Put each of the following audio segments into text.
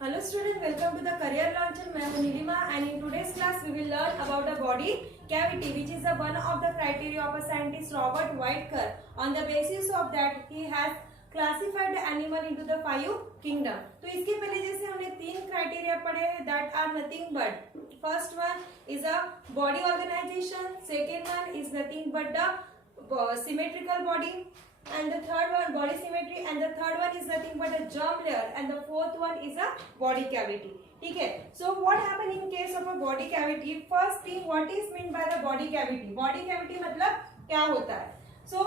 Hello student, welcome to the career launcher. मैं हूँ Nilima and in today's class we will learn about the body cavity, which is one of the criteria of a scientist Robert Whitaker. On the basis of that, he has classified the animal into the 5 kingdom. तो इसके पहले जैसे हमने 3 criteria पढ़े हैं that are nothing but first one is a body organization, second one is nothing but the symmetrical body, and the third one body symmetry, and the third one is nothing but a germ layer, and the fourth one is a body cavity. ठीक है. So what happen in case of a body cavity? First thing, what is meant by the body cavity? Body cavity मतलब क्या होता है? So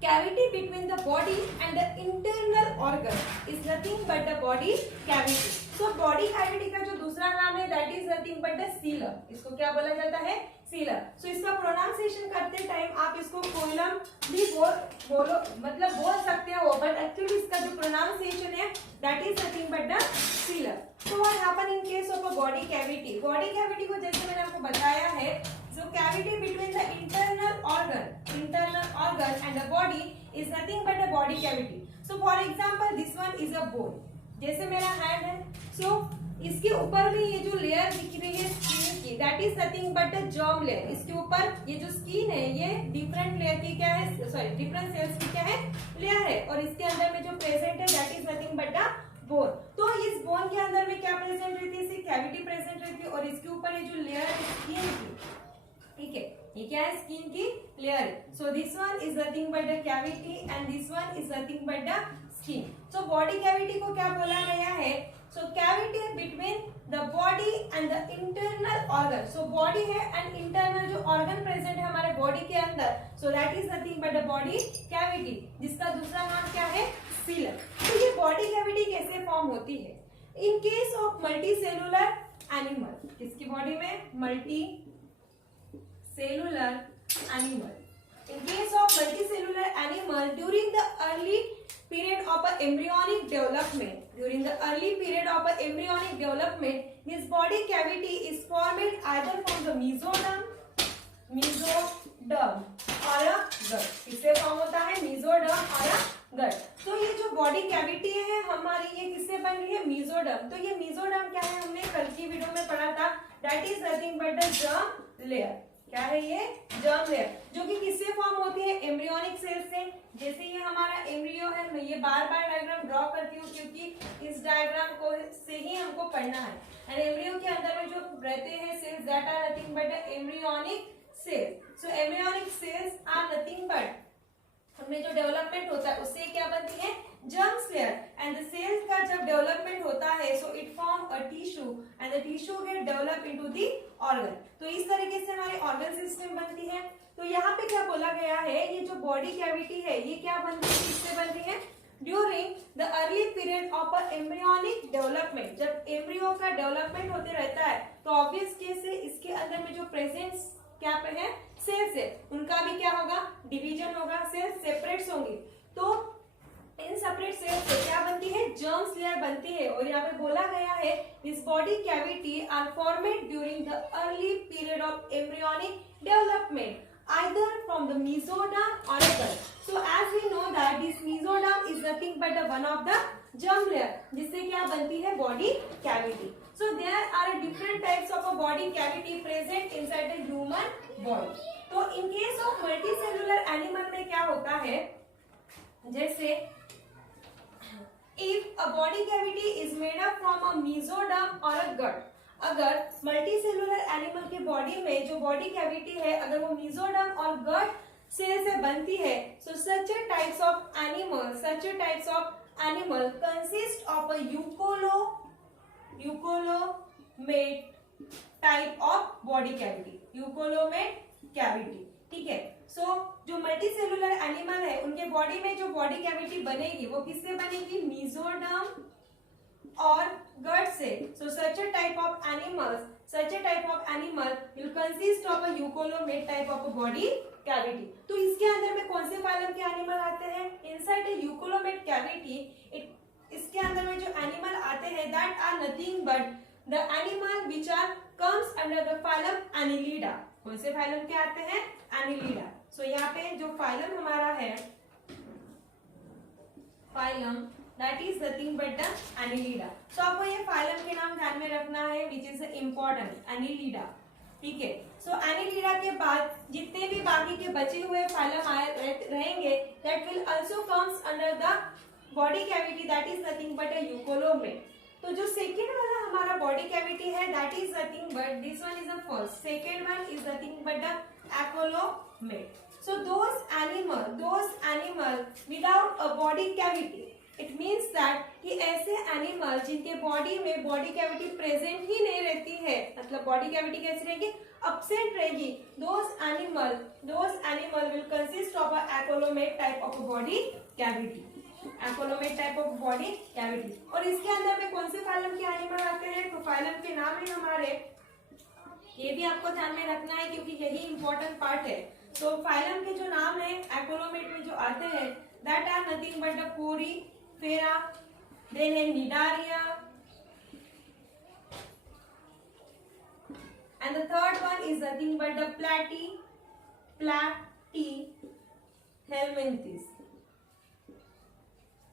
cavity between the body and the internal organ is nothing but the body cavity. So body cavity का जो दूसरा नाम है that is nothing but the Seelam. इसको क्या बोला जाता है? सीलम. So इसका प्रोनाउंसिएशन करते टाइम आप इसको कोइलम भी बोलो मतलब बोल सकते हो, बट एक्चुअली इसका जो प्रोनाउंसिएशन है that is nothing but the Seelam. So what happen in case of a body cavity? Body cavity को जैसे मैंने आपको बताया है, so cavity between the internal organ and the body is nothing but a body cavity. So for example, this one is a bone. जैसे मेरा hand है, so इसके ऊपर में ये जो लेयर दिख रही है स्किन की, that is nothing but a germ layer. इसके ऊपर ये जो स्किन है ये डिफरेंट लेयर की क्या है, सॉरी डिफरेंट सेल्स की क्या है, लेयर है, और इसके अंदर में जो प्रेजेंट है that is nothing but a bone. तो इस बोन के अंदर में क्या प्रेजेंट रहती है, इसकी कैविटी प्रेजेंट रहती है, और इसके ऊपर ये जो लेयर है स्किन की, ठीक है, ये क्या है, स्किन की लेयर है. So this one is nothing but the cavity and this one is nothing but the skin. So body cavity को क्या बोला गया है, so cavity between the body and the internal organ. So body है and internal जो organ present है हमारे body के अंदर, so that is nothing but the body cavity, जिसका दूसरा नाम क्या है, सीलम. तो ये बॉडी कैविटी कैसे फॉर्म होती है? इन case of multi cellular animal, किसकी बॉडी में, multi cellular animal. In case of multicellular animal, during the early period of a embryonic development, this body cavity is formed either from the mesoderm or a gut. किससे form होता है, mesoderm और a gut. तो ये जो body cavity है हमारी, ये किससे बन रही है, mesoderm. तो ये mesoderm क्या है, हमने कल की वीडियो में पढ़ा था, that is nothing but the germ layer. क्या है ये, जर्म लेयर, जो कि किससे फॉर्म होती है, एम्ब्रियोनिक सेल से. जैसे ये हमारा एम्ब्रियो है, मैं ये बार बार डायग्राम ड्रॉ करती हूँ क्योंकि इस डायग्राम को से ही हमको पढ़ना है. एंड एम्ब्रियो के अंदर में जो रहते हैं cells that are nothing but embryonic cells. So embryonic cells are nothing but, उनमें जो डेवलपमेंट होता है उससे क्या बनती है, germs layer. And the cells का जब डेवलपमेंट होता है, so it form a tissue and the tissue get develop into the organ. तो इस तरीके से हमारी ऑर्गन सिस्टम बनती है. तो यहाँ पे क्या बोला गया है, ये जो बॉडी कैविटी है ये क्या बनती है, किससे बनती है, during the early period of a embryonic development. जब एम्ब्रियो का डेवलपमेंट होते रहता है तो ऑब्वियस केस से इसके अंदर में जो प्रेजेंस क्या पे है, सेल्स है, उनका भी क्या होगा, डिवीजन होगा, सेल्स सेपरेट्स होंगी. तो इन सेपरेट सेल्स से क्या बनती है, जर्म्स लेयर बनती है. और यहाँ पे बोला गया है this body cavity are formed during the early period of embryonic development either from the mesoderm or a gut. So as we know that this mesoderm is nothing but the one of the germ layer, जिससे क्या बनती है, body cavity. So there are different types of a body cavity present inside the human body. तो in case of multicellular animal में क्या होता है, जैसे if a body cavity is made up from a mesoderm or a gut, अगर multi cellular animal की body में जो बॉडी कैविटी है अगर वो मेसोडर्म और गट सेल से बनती है, so such types of animal consist of a eucoelomate type of body cavity, eucoelomate cavity. ठीक है. सो जो मल्टी सेलुलर एनिमल है उनके बॉडी में जो बॉडी कैविटी बनेगी वो किससे बनेगी, मेसोडर्म और गट से. सो such a type of animal will consist of a eucoelomate type of a body cavity. तो इसके अंदर में कौन से फाइलम के एनिमल आते हैं, इनसाइड a eucoelomate cavity, इसके अंदर में जो एनिमल आते हैं that are nothing but the animal which are comes under the phylum Annelida. कौन से फाइलम के आते हैं, Annelida. सो यहाँ पे जो फाइलम हमारा है, phylum that is nothing but the Annelida. So आपको ये फाइलम के नाम ध्यान में रखना है विच इज इम्पोर्टेंट, एनिलिडा। ठीक है, सो एनिलिडा के बाद जितने भी बाकी के बचे हुए फाइलम रहेंगे that will also comes under the body cavity, that is nothing but a eucoelomate. तो जो सेकेंड वाला हमारा बॉडी कैविटी है that is nothing but this one is the first, second one is nothing but the acoelomate. So those animal without a body cavity, it means that कि ऐसे animal जिनके body में body cavity present ही नहीं रहती है, मतलब body cavity कैसी रहेगी, absent रहेगी, those animal will consist of a acoelomate type of body cavity, acoelomate type of body cavity. और इसके अंदर में कौन से फाइलम के एनिमल आते हैं, तो फाइलम के नाम है हमारे, ये भी आपको ध्यान में रखना है क्योंकि यही इंपॉर्टेंट पार्ट है। तो फाइलम के जो नाम है एकोलोमेट में जो आते हैं that are nothing but the Porifera, then है Cnidaria, and the third one is nothing but the Platyhelminthes.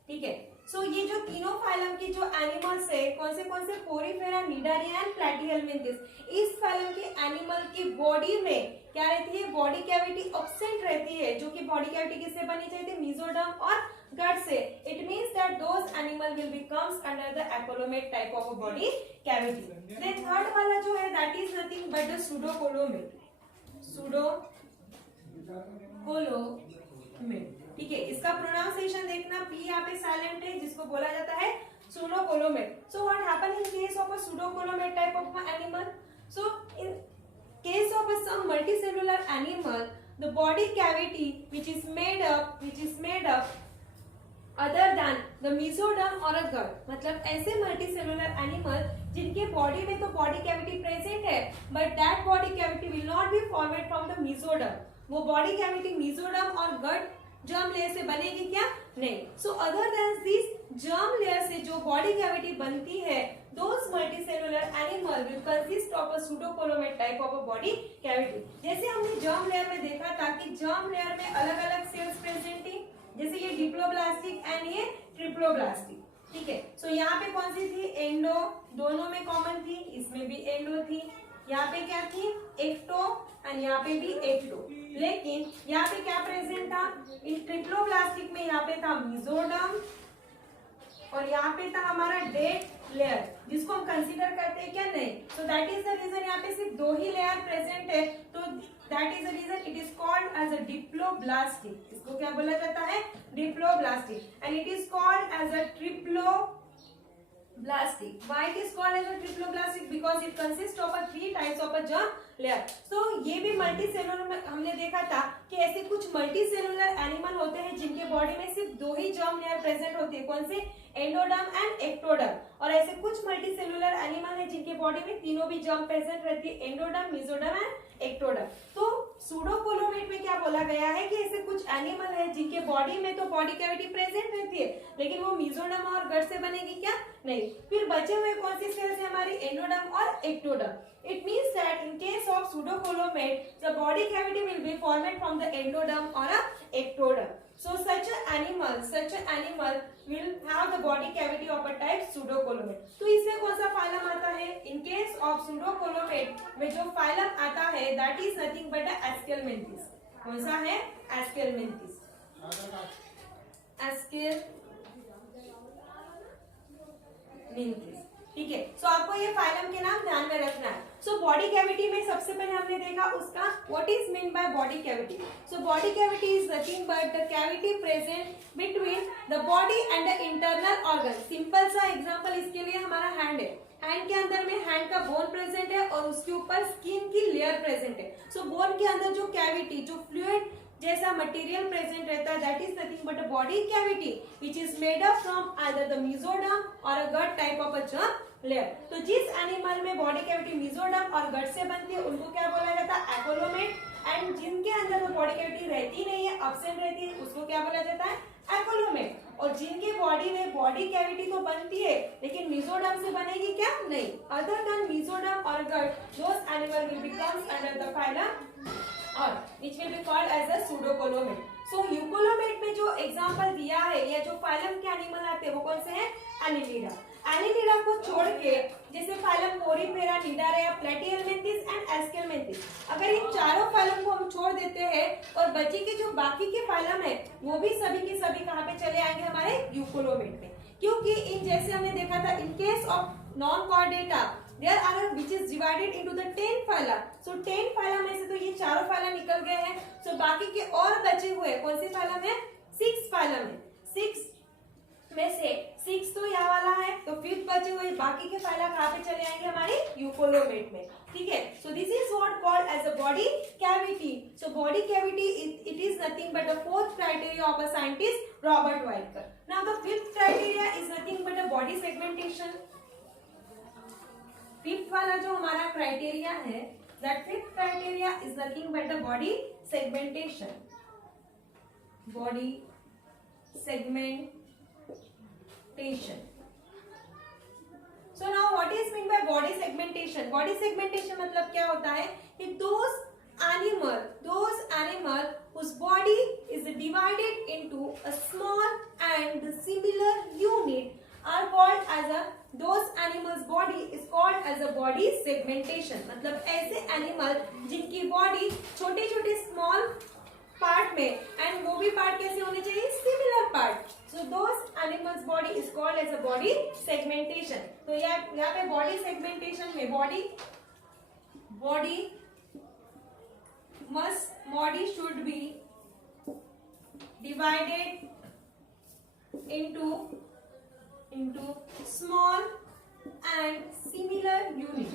ठीक है, सो ये जो तीनों फाइलम के जो एनिमल्स है कौन से पोरीफेरा, निडारिया एंड प्लैटीहेल्मिन्थिस, इस फाइलम के एनिमल की बॉडी में क्या रहती है, बॉडी कैविटी एब्सेंट रहती है, जो कि बॉडी कैविटी किससे बनी चाहिए, मेसोडर्म और गट से। It means that those animal will becomes under the acoelomate type of body cavity. Then third वाला जो है that is nothing but the pseudocoelomate, pseudocoelomate. ठीक है, इसका प्रोनाउंसिएशन देखना, पी यहाँ पे साइलेंट है जिसको बोला जाता है pseudocoelomate. So what happen in case of a pseudocoelomate type of animal, so in case of some multicellular animal, the body cavity which is made up other than the mesoderm or a gut, मतलब ऐसे multicellular animal जिनके body में तो body cavity present है but that body cavity will not be formed from the mesoderm, वो body cavity mesoderm और गट germ layer से बनेगी क्या, नहीं। So other than this germ layer से जो बॉडी कैविटी बनती है those multicellular animal will consist of a pseudocolomate type of a body cavity। जैसे हमने जर्म लेयर में देखा था कि जर्म लेयर में अलग अलग सेल्स प्रेजेंट थी, जैसे ये डिप्लोब्लास्टिक एंड ये ट्रिप्लोब्लास्टिक। ठीक है, सो यहाँ पे कौन सी थी, एंडो, दोनों में कॉमन थी, इसमें भी एंडो थी, यहाँ पे क्या थी, एक्टो एंड यहाँ पे भी एक्टो। लेकिन यहाँ पे क्या प्रेजेंट था, इन ट्रिप्लोब्लास्टिक में यहाँ पे था मेसोडर्म और यहाँ पे था हमारा डेड लेयर जिसको हम कंसीडर करते हैं क्या, नहीं। So that is the reason यहाँ पे सिर्फ 2 ही लेयर प्रेजेंट है, तो that is the reason it is called as a diploblastic. इसको क्या बोला जाता है, diploblastic, and it is called as a triploblastic. Why it is called as a triploblastic? Because it consists of a 3 types of a germ layer. So ये भी multi cellular में हमने देखा था कि ऐसे कुछ मल्टी सेलुलर एनिमल होते हैं जिनके बॉडी में सिर्फ 2 ही जर्म लेयर प्रेजेंट होती है, कौन से, एंडोडर्म एंड एक्टोडर्म। और ऐसे कुछ मल्टी सेलुलर एनिमल है जिनके बॉडी में तीनों भी जर्म प्रेजेंट रहती है, एंडोडर्म, मेसोडर्म एंड एक्टोडर्म। तो सूडोकोलोमेट में क्या बोला गया है कि ऐसे कुछ एनिमल है जिनके बॉडी में तो बॉडी कैविटी प्रेजेंट रहती है लेकिन वो मेसोडर्म और गट से बनेगी क्या, नहीं। फिर बचे हुए कौन सी सेल्स है हमारी, एंडोडर्म और ectoderm. It means that in case of pseudocolomate, the body cavity will be formed from the endoderm or a ectoderm. So such an animal will have the body cavity of a type pseudocolomate. तो इसमें कौन सा phylum आता है, in case of pseudocolomate में जो phylum आता है that is nothing but the Aschelminthes। कौन सा है, Aschelminthes। ठीक है, सो आपको ये फाइलम के नाम ध्यान में रखना है। सो बॉडी कैविटी में सबसे पहले हमने देखा उसका what is mean by body cavity. So body cavity is nothing but the cavity present between the body and the internal organ. Simple सा एग्जांपल इसके लिए हमारा हैंड है, हैंड के अंदर में हैंड का बोन प्रेजेंट है और उसके ऊपर स्किन की लेयर प्रेजेंट है। सो बोन के अंदर जो कैविटी, जो फ्लूइड जैसा मटेरियल प्रेजेंट रहता है that is nothing but a body cavity which is made up from either the mesoderm और a gut type of a germ layer. तो जिस एनिमल में बॉडी कैविटी मेसोडर्म और गट से बनती है उनको क्या बोला जाता है, एकोलोमेट। एंड जिनके अंदर वो बॉडी कैविटी रहती नहीं है, एब्सेंट रहती है, उसको क्या बोला जाता है, एकोलोमेट। और जिनके बॉडी में बॉडी कैविटी तो बनती है लेकिन मेसोडर्म से बनेगी क्या, नहीं। अदर देन मेसोडर्म और gut those animal will becomes under the phylum or which will be called as a pseudocolomate। सो यूकोलोमेट में जो एग्जांपल दिया है या जो फाइलम के एनिमल आते हैं वो कौन से हैं? एनिलिडा। एनिलिडा को छोड़ के जैसे फाइलम पोरीफेरा, निडारेया, प्लेटिहेलमिन्थिस एंड एस्केलमिन्थिस, अगर इन चारों फाइलम को हम छोड़ देते हैं और बची के जो बाकी के फाइलम है वो भी सभी के सभी कहाँ पे चले आएंगे? हमारे यूकोलोमेट में। क्योंकि इन जैसे हमने देखा था in case of non chordata there are which is divided into the 10 phyla. So 10 phyla में से तो ये चारों फाइला निकल गए हैं। सो बाकी के और बचे हुए कौन से फाइलम है? 6 फाइलम है। 6 में से 6 तो यहाँ वाला है, तो 5th बचे हुए बाकी के फाइला कहाँ पे चले आएंगे? हमारे यूकोलोमेट में। ठीक है, so this is what called as a body cavity. So body cavity it is nothing but the 4th criteria of a scientist Robert Whittaker. Now the 5th criteria is nothing but a body segmentation. 5th वाला जो हमारा criteria है, that 5th criteria is nothing but the body segmentation. Body segmentation. So now what is meant by body segmentation? Body segmentation मतलब क्या होता है कि those animal whose body is divided into a small and similar unit are called as a those animals body is called as a body segmentation। मतलब ऐसे animal जिनकी body छोटे छोटे स्मॉल पार्ट में, एंड वो भी पार्ट कैसे होने चाहिए? Similar part. So those animals body is called as a body segmentation. तो यहाँ पे बॉडी सेगमेंटेशन में body should be divided into small and similar unit।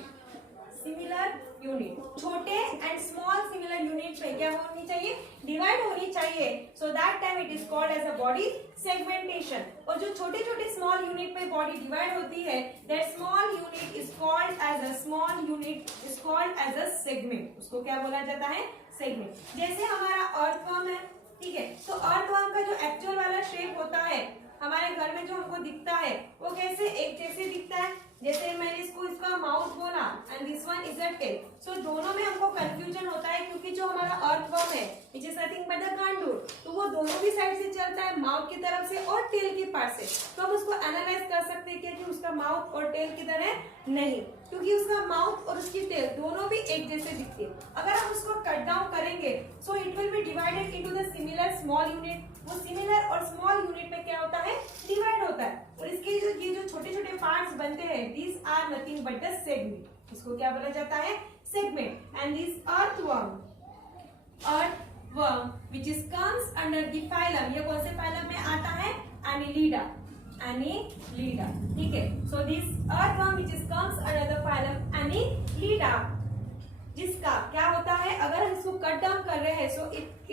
छोटे एंड स्मॉल सिमिलर यूनिट में क्या होनी चाहिए? डिवाइड होनी चाहिए। So that time it is called as a body segmentation. और जो छोटे छोटे स्मॉल यूनिट में बॉडी डिवाइड होती है, that small unit is called as a segment. उसको क्या बोला जाता है? सेगमेंट। जैसे हमारा अर्थवर्म है, ठीक है, तो अर्थवर्म का जो एक्चुअल वाला शेप होता है हमारे घर में जो हमको दिखता है वो कैसे एक जैसे दिखता है। जैसे मैंने इसका माउथ बोला and this one is a tail. So दोनों में हमको कंफ्यूजन होता है क्योंकि जो हमारा अर्थवर्म है which is nothing but the गांडूर, तो वो दोनों भी साइड से चलता है, माउथ की तरफ से और टेल की पार्ट से। तो हम उसको एनालाइज कर सकते हैं कि उसका माउथ और टेल किधर है? नहीं, क्योंकि उसका माउथ और उसकी टेल दोनों भी एक जैसे दिखते हैं। अगर हम उसको कट डाउन करेंगे so it will be divided into the similar small unit. वो सिमिलर और स्मॉल यूनिट में क्या होता है? डिवाइड होता है। और इसके ये जो छोटे छोटे पार्ट्स बनते हैं, these are nothing but the segment। इसको क्या बोला जाता है? Segment. And this earthworm which is comes under the phylum, ये कौन से फाइलम में आता है? एनिलिडा। ठीक है, so this earthworm which is comes under the phylum Annelida, जिसका क्या होता है? अगर हम इसको कट डाउन कर रहे हैं सो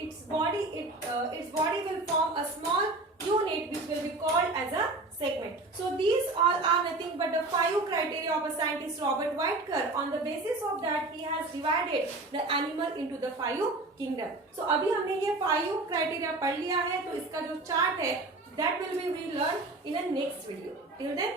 its body will form a small unit which will be called as a segment. So these all are nothing but the 5 criteria of a scientist Robert Whitaker. On the basis of that he has divided the animal into the 5 kingdom. So अभी हमने ये 5 criteria पढ़ लिया है, तो इसका जो chart है that will be we learn in a next video. Till then